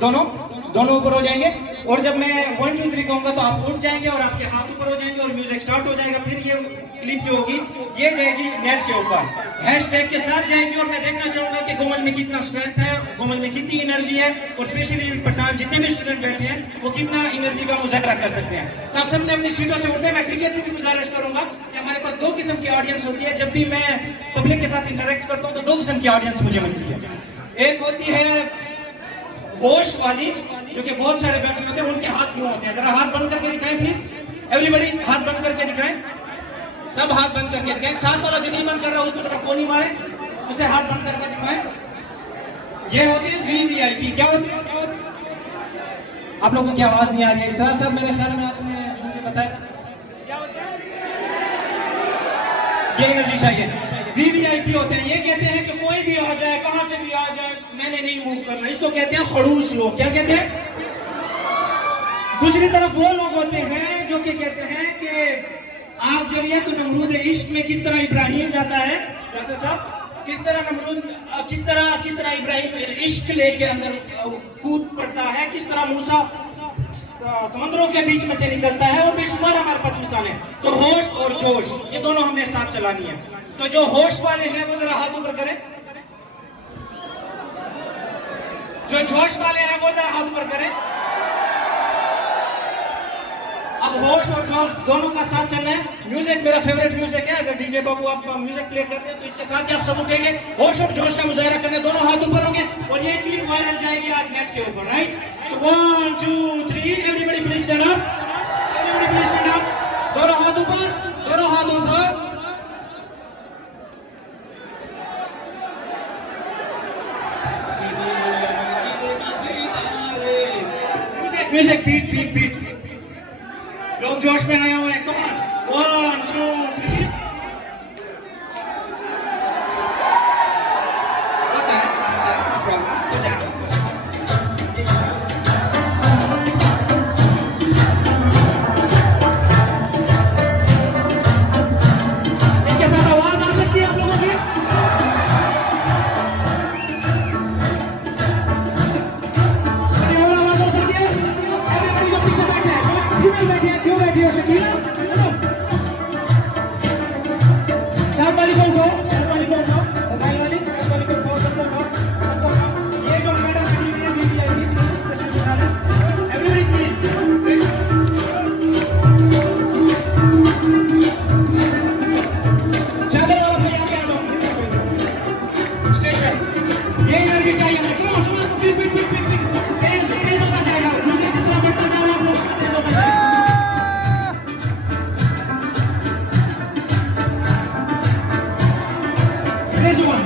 दोनों दोनों ऊपर हो जाएंगे। और जब मैं 1 2 3 कहूंगा तो आप उठ जाएंगे और आपके हाथ ऊपर हो जाएंगे और म्यूजिक स्टार्ट हो जाएगा। फिर ये क्लिप जो होगी ये जाएगी नेट के ऊपर, हैशटैग के साथ जाएगी। और मैं देखना चाहूंगा कि गोमल में कितना स्ट्रेंथ है, गोमल में कितनी एनर्जी है, और स्पेशली पठान जितने भी स्टूडेंट बैठे हैं वो कितना एनर्जी का मुजाहरा कर सकते हैं। तो आप सबने अपनी सीटों से उठे। मैं टीचर से भी गुजारिश करूंगा कि हमारे पास 2 किस्म की ऑडियंस होती है। जब भी मैं पब्लिक के साथ इंटरेक्ट करता हूँ तो 2 किस्म की ऑडियंस मुझे मिलती है। एक होती है होश वाली, जो कि बहुत सारे बैठे होते हैं, उनके हाथ क्यों होते हैं? जरा हाथ बंद करके दिखाएं प्लीज, एवरीबॉडी हाथ बंद करके दिखाएं, सब हाथ बंद करके दिखाएं। साथ वाला जो नहीं बंद कर रहा उसको जरा कोनी मारे, उसे हाथ बंद करके दिखाएं। ये होती है वीवीआईपी। क्या होती है? आप लोगों की आवाज नहीं आ रही है सर। सब मेरे ख्याल में आपने जो मुझे बताया क्या होता है, ये एनर्जी चाहिए। वीवीआईपी होते हैं, ये कहते हैं कि कोई भी आ जाए, कहां से भी आ जाए, मैंने नहीं मूव करना। इसको कहते हैं खड़ूस लोग। क्या कहते हैं? दूसरी तरफ वो लोग होते हैं जो कि कहते हैं कि आप चलिए तो नमरूद इश्क में किस तरह इब्राहिम जाता है, डॉक्टर साहब, किस तरह नमरूद किस तरह इब्राहिम इश्क लेके अंदर कूद पड़ता है, किस तरह मूसा समंदरों के बीच में से निकलता है, और बेशुमार हमारे पास मिसालें। तो होश और जोश ये दोनों हमने साथ चलानी है। तो जो होश वाले हैं वो जरा हाथ ऊपर करें, जो जोश वाले हैं वो जरा हाथ ऊपर करें। अब होश और जोश दोनों का साथ चलना है। म्यूजिक मेरा फेवरेट म्यूजिक है। अगर डीजे बाबू आप म्यूजिक प्ले कर रहे हैं तो इसके साथ ही आप सब उठेंगे, होश और जोश का मुजाहरा करने, दोनों हाथ ऊपर होंगे और ये क्लिप वायरल जाएगी आज नेट के ऊपर, right? So 1 2 3 everybody please stand up, everybody please stand up. दोनों हाथ ऊपर, दोनों हाथ ऊपर। म्यूजिक बीट बीट बीट, लोग जोश में आए हुए हैं। Come on 1 2 3। होता है प्रॉब्लम हो जाएगा। इसके साथ आवाज आ सकती है आप लोगों की? और आवाज हो सकती है? एवरीबॉडी जो पीछे बैठे हैं, बैठे हैं, क्यों बैठी हो शकीला? साथ वाली को उठो, साथ वाली को उठो, बधाई वाली, साथ वाली को उठो, सबको उठो, सबको उठो। ये जो मैडम खड़ी हुई है वीवीआईपी, प्लीज स्पेशल बता दें, एवरीबॉडी प्लीज। चादर वाला भैया आगे आ जाओ, स्टेज पे। ये एनर्जी चाहिए हमें। Come on, come on, pick pick pick pick pick, तेज तेज होता जाएगा, म्यूजिक जिस तरह बढ़ता जा रहा है आप लोग तेज होता जाएगा।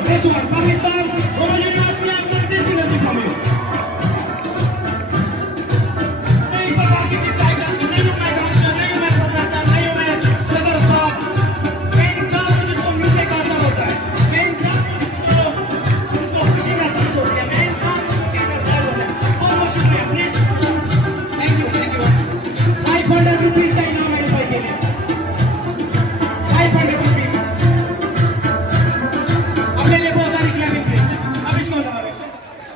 This one, Pakistan, Roman University, after this energy from you. नहीं पता किसी टाइगर की, नहीं हूँ मैं डॉक्टर, नहीं हूँ मैं प्रोफेसर, नहीं हूँ मैं सदर साहब। मैं इंसान हूँ जिसको म्यूजिक का असर होता है, मैं इंसान हूँ जिसको खुशी महसूस होती है, मैं इंसान हूँ जिसके अंदर दर्द होता है। बहुत बहुत शुक्रिया, प्लीज, थैंक यू। 500 रुपीज का इनाम है इस भाई के लिए, 500 रुपीज।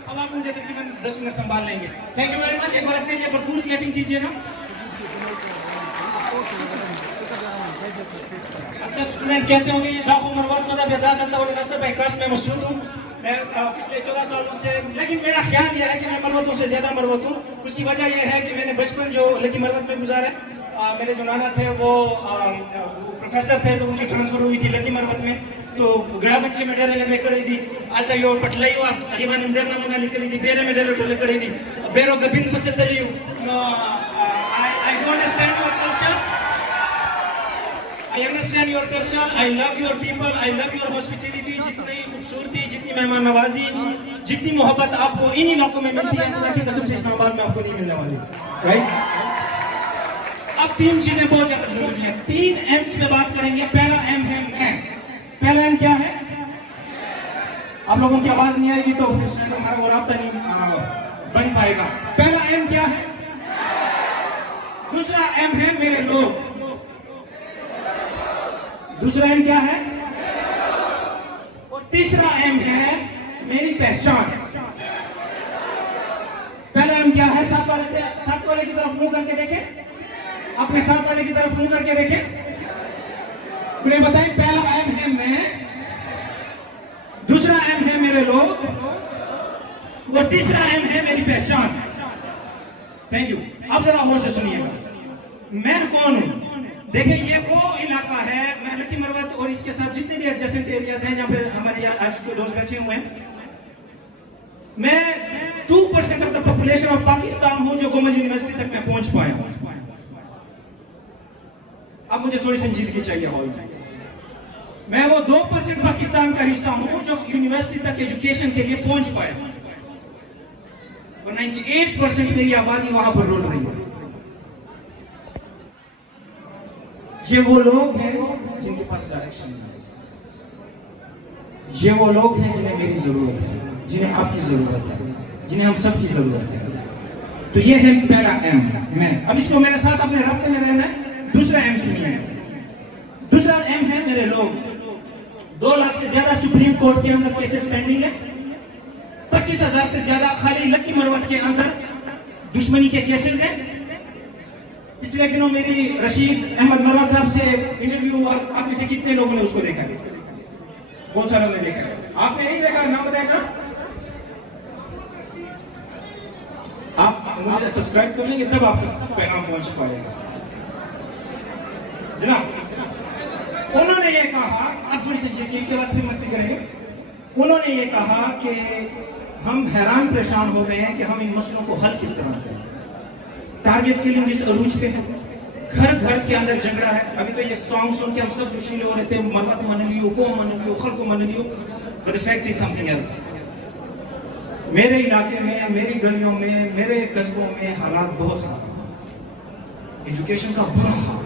अब आप मुझे तकरीबन 10 मिनट संभाल लेंगे। Thank you very much. एक बार अपने लिए भरपूर क्लैपिंग कीजिएगा। अक्सर स्टूडेंट कहते होंगे ये दाखो मरवत मदा बेदा दलता और रास्ते पे काश मैं मशहूर हूँ। मैं पिछले 14 सालों से, लेकिन मेरा ख्याल यह है कि मैं मरवतों से ज्यादा मरवत हूँ। उसकी वजह यह है कि मैंने बचपन जो लकी मरवत में गुजारा। मेरे जो नाना थे वो प्रोफेसर थे, तो उनकी ट्रांसफर हुई थी लकी मरवत में। तो गड़ा बच्चे में डरे में कड़ी थी आता यो पटलाई हुआ अजीबान इंदर नमूना निकली थी बेरे में डरे टोले कड़ी थी बेरो गबिन में से तली I don't understand your culture, I understand your culture, I love your people, I love your hospitality. जितनी खूबसूरती, जितनी मेहमान नवाजी, जितनी मोहब्बत आपको इन इलाकों में मिलती है, खुदा की कसम से इस्लामाबाद में आपको नहीं मिलने वाली, राइट? अब 3 चीजें बहुत ज्यादा जरूरी है। 3 एम्स में बात करेंगे। पहला एम है मैं। पहला एम क्या है? आप लोगों की आवाज नहीं आएगी तो हमारा वो राब्ता नहीं बन पाएगा। पहला एम क्या है? दूसरा एम है मेरे लोग। दूसरा एम क्या है? और तीसरा एम है मेरी पहचान। पहला एम क्या है? साथ वाले की तरफ मुंह करके देखें, अपने साथ वाले की तरफ मुंह करके देखें। उन्हें बताएं, पहला एम है मैं, दूसरा एम है मेरे लोग, और तीसरा एम है मेरी पहचान। Thank you. अब जरा होश से सुनिएगा, मैं कौन हूं? देखिए ये वो इलाका है, मैं लकी मरवत और इसके साथ जितने भी एडजेसेंट एरियाज हैं जहां पर हमारे यहाँ आज के दोस्त बैठे हुए हैं, मैं 2% of the population of Pakistan हूं जो गोमल यूनिवर्सिटी तक मैं पहुंच पाया हूं। अब मुझे थोड़ी संजीदगी चाहिए हॉल में। मैं वो 2% पाकिस्तान का हिस्सा हूं जो यूनिवर्सिटी तक एजुकेशन के लिए पहुंच पाया, और 98% मेरी आबादी वहां पर रोल रही है। ये वो लोग हैं जिनके पास डायरेक्शन है, ये वो लोग हैं जिन्हें मेरी जरूरत है, जिन्हें आपकी जरूरत है, जिन्हें हम सब की जरूरत है। तो ये है पहला एम, मैं। अब इसको मेरे साथ अपने रास्ते में रहना है। दूसरा एम सुनिए, दूसरा एम है मेरे लोग। 2 लाख से ज्यादा सुप्रीम कोर्ट के अंदर केसेस पेंडिंग है, 25,000 से ज्यादा खाली लकी मरवत के अंदर दुश्मनी के केसेस हैं। पिछले दिनों मेरी रशीद अहमद मरवत साहब से इंटरव्यू हुआ, आप में से कितने लोगों ने उसको देखा? बहुत सारे ने देखा। आपने नहीं देखा? नाम बताया सर। आप मुझे सब्सक्राइब कर लेंगे तब आपका पैगाम पहुंच पाएगा जनाब। उन्होंने ये कहा, अब थोड़ी सी इसके बाद फिर मस्ती करेंगे। उन्होंने ये कहा कि हम हैरान परेशान हो गए हैं कि हम इन मसलों को हल किस तरह करें। टारगेट किलिंग जिस अरूज पे है, घर घर के अंदर झगड़ा है। अभी तो ये सॉन्ग सुन के हम सब जोशीले हो रहे थे, मरवत मन लियो, को मन लियो, खल को मन लियो, but the fact is something else. मेरे इलाके में, मेरी गलियों में, मेरे कस्बों में हालात बहुत खराब, एजुकेशन का बुरा हाल।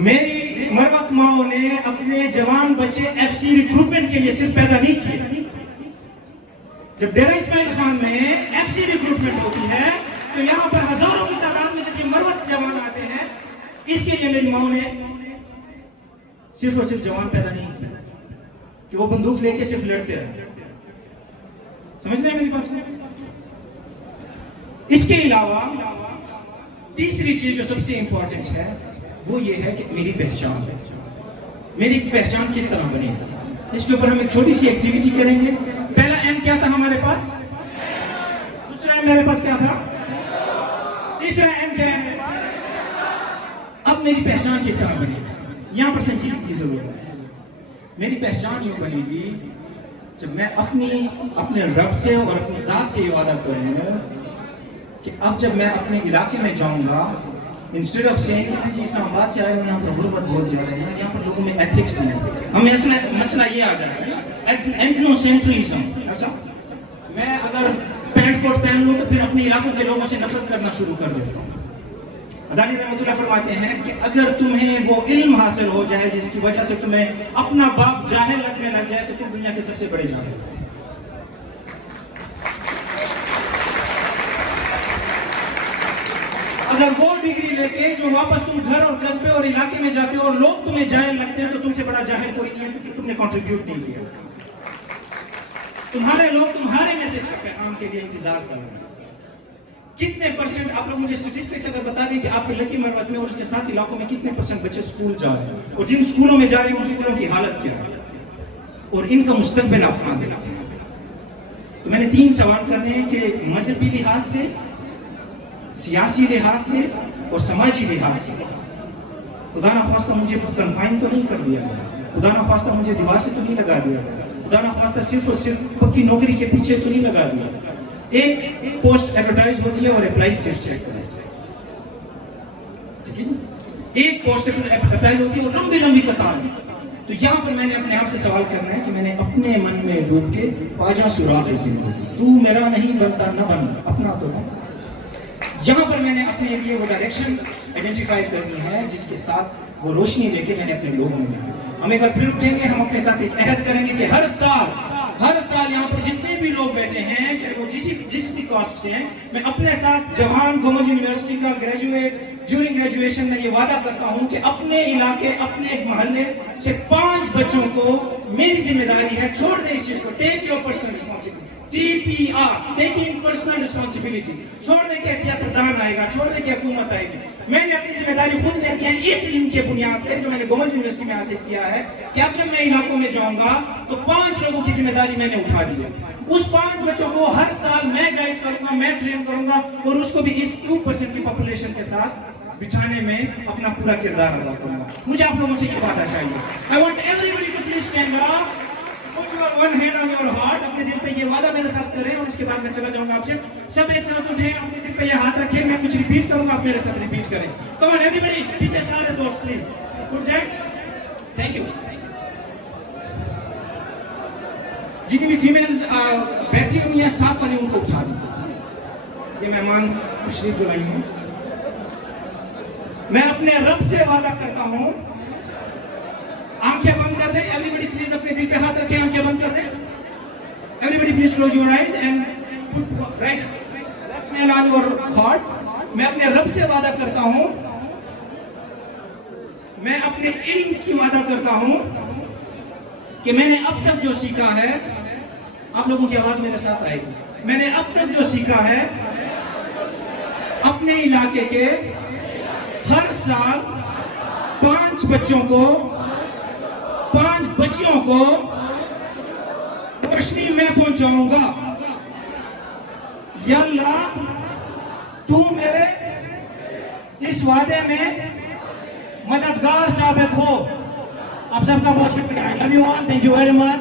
मेरी मरवत माओ ने अपने जवान बच्चे एफसी रिक्रूटमेंट के लिए सिर्फ पैदा नहीं किए। जब डेरा इस्माइल खान में एफसी रिक्रूटमेंट होती है तो यहाँ पर हजारों की तादाद में जब ये मरवत जवान आते हैं, इसके लिए मेरी माओ ने सिर्फ और सिर्फ जवान पैदा नहीं किया कि वो बंदूक लेके सिर्फ लड़ते रहे। समझ रहे हैं मेरी बात को? इसके अलावा तीसरी चीज जो सबसे इंपॉर्टेंट है वो ये है कि मेरी पहचान। मेरी पहचान किस तरह बनेगी, इसके ऊपर हम एक छोटी सी एक्टिविटी करेंगे। पहला एम क्या था हमारे पास? दूसरा एम मेरे पास क्या था? तीसरा एम क्या है? अब मेरी पहचान किस तरह बनेगी, यहां पर संजीदगी की जरूरत है। मेरी पहचान यूं बनेगी जब मैं अपने रब से और अपनी जात से ये वादा करूंगा कि अब जब मैं अपने इलाके में जाऊंगा, इंस्टेड ऑफ सेइंग कि जी इस्लामाबाद से आए हो, यहाँ पर गुर्बत बहुत ज्यादा है, यहाँ पर लोगों में एथिक्स नहीं है, हमें मसला ये आ जाएगा एथनोसेंट्रिज्म। अच्छा, मैं अगर पैंट कोट पहन लूं तो फिर अपने इलाकों के लोगों से नफरत करना शुरू कर देता हूँ। हज़ारी रहमतुल्लाह फरमाते हैं कि अगर तुम्हें वो इल्म हासिल हो जाए जिसकी वजह से तुम्हें अपना बाप जाहिल लगने लग जाए तो तुम दुनिया के सबसे बड़े जाहिल हो। अगर वो डिग्री लेके जो वापस तुम घर और कस्बे और इलाके में जाते हो और लोग तुम्हें जाहिल लगते हैं तो तुमसे बड़ा जाहिल कोई नहीं है, क्योंकि तुमने कंट्रीब्यूट नहीं किया। तुम्हारे लोग तुम्हारे मैसेज का पैगाम के लिए इंतजार कर रहे हैं। कितने परसेंट आप लोग मुझे स्टैटिस्टिक्स अगर बता दें कि आपके लकी मरवत में और उसके साथ इलाकों में कितने परसेंट बच्चे स्कूल जा रहे हैं, और जिन स्कूलों में जा रहे हैं उन स्कूलों की हालत क्या है और इनका मुस्तकबिल अपना देना। तो मैंने 3 सवाल करने हैं कि मजहबी लिहाज से, सियासी लिहाज से और समाजी लिहाज से खुदा ना खास्ता मुझे कन्फाइन तो नहीं कर दिया गया, खुदा ना खास्ता मुझे दीवार से तो नहीं लगा दिया गया, खुदा ना खास्ता सिर्फ और सिर्फ पक्की नौकरी के पीछे तो नहीं लगा दिया। एक पोस्ट एडवर्टाइज होती है और अप्लाई सिर्फ चेक करें, ठीक है जी। एक पोस्ट एडवर्टाइज होती है और लंबी लंबी कतार में। तो यहाँ पर मैंने अपने आप से सवाल करना है कि मैंने अपने मन में डूब के पाजा सुराग जिंदगी, तू मेरा नहीं बनता न बन, अपना तो बन। यहाँ पर मैंने अपने लिए वो डायरेक्शन आइडेंटिफाई करनी है जिसके साथ वो रोशनी लेके मैंने अपने लोगों में जाना। हम एक बार फिर उठेंगे, हम अपने साथ एक अहद करेंगे कि हर साल यहाँ पर जितने भी लोग बैठे हैं, चाहे वो जिस भी कास्ट से हैं, मैं अपने साथ जवान गोमल यूनिवर्सिटी का ग्रेजुएट ड्यूरिंग ग्रेजुएशन में ये वादा करता हूँ कि अपने इलाके, अपने मोहल्ले से 5 बच्चों को मेरी जिम्मेदारी है, छोड़ दे इस चीज को, take your personal responsibility. TPR, taking personal responsibility. छोड़ दे के सियासतदान आएगा, छोड़ दे के हुकूमत आएगी। मैंने अपनी जिम्मेदारी खुद लेनी है इस इल्म के बुनियाद पे जो मैंने गवर्नमेंट यूनिवर्सिटी में हासिल किया है कि अब जब मैं इलाकों में जाऊंगा तो 5 लोगों की जिम्मेदारी मैंने उठा ली है। उस 5 बच्चों को हर साल मैं गाइड करूंगा, मैं ट्रेन करूंगा और उसको भी इस 2% की पॉपुलेशन के साथ बिठाने में अपना पूरा किरदार अदा करूंगा। मुझे आप लोगों से ये बात चाहिए। I want everybody to please stand up, put your one hand on your heart. अपने दिल पे ये वादा मेरे साथ करें और इसके बाद मैं चला जाऊंगा आपसे। सब एक साथ उठे, अपने दिल पे ये हाथ रखें, मैं कुछ रिपीट करूंगा, आप मेरे साथ रिपीट करें। कम ऑन एवरीबॉडी, पीछे सारे दोस्त प्लीज उठ जाए। Thank you. जितनी भी फीमेल्स बैठी हुई हैं साथ वाली उनको उठा दीजिए। ये मेहमान तशरीफ जो लाई हूं, मैं अपने रब से वादा करता हूं, आंखें बंद कर दे। एवरीबॉडी प्लीज अपने दिल पे हाथ रखें, आंखें बंद कर दे। Everybody please close your eyes and put right hand on your heart. मैं अपने रब से वादा करता हूं, मैं अपने इल्म की वादा करता हूं कि मैंने अब तक जो सीखा है, आप लोगों की आवाज मेरे साथ आएगी, मैंने अब तक जो सीखा है अपने इलाके के हर साल 5 बच्चियों को रोशनी में पहुंचाऊंगा। या अल्लाह, तू मेरे इस वादे में मददगार साबित हो। आप सबका बहुत शुक्रिया। I love you all, thank you very much.